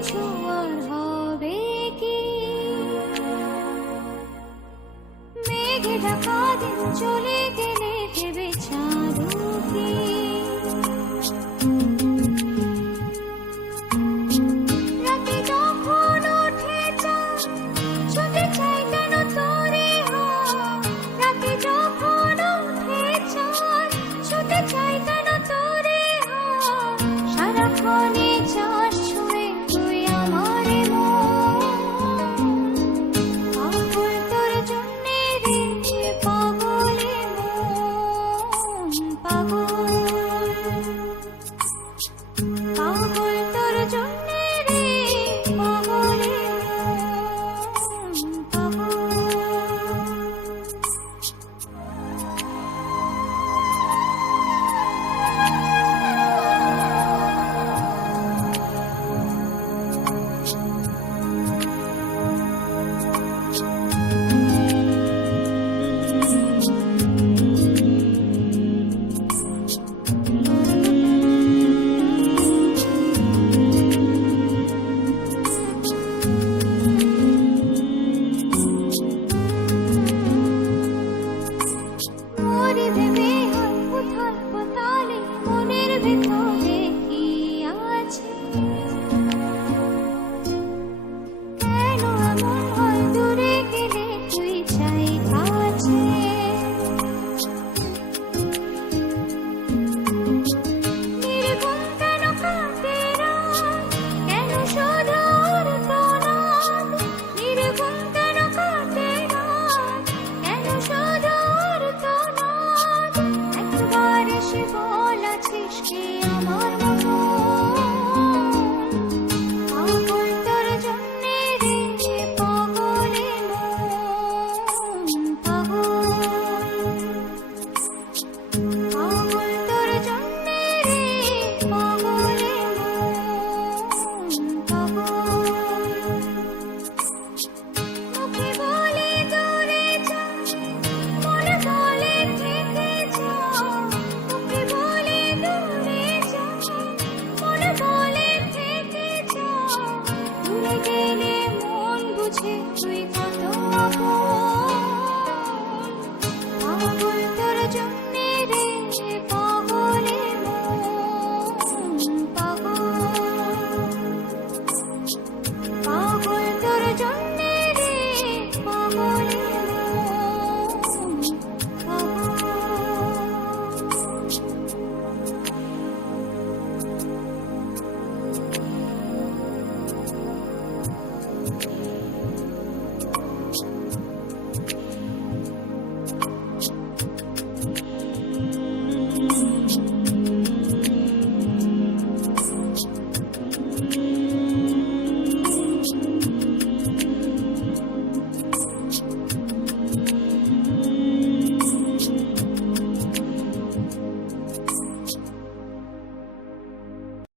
কিছু হবে কি? মেঘে ঢাকা দিন চলে গেলে ভেবে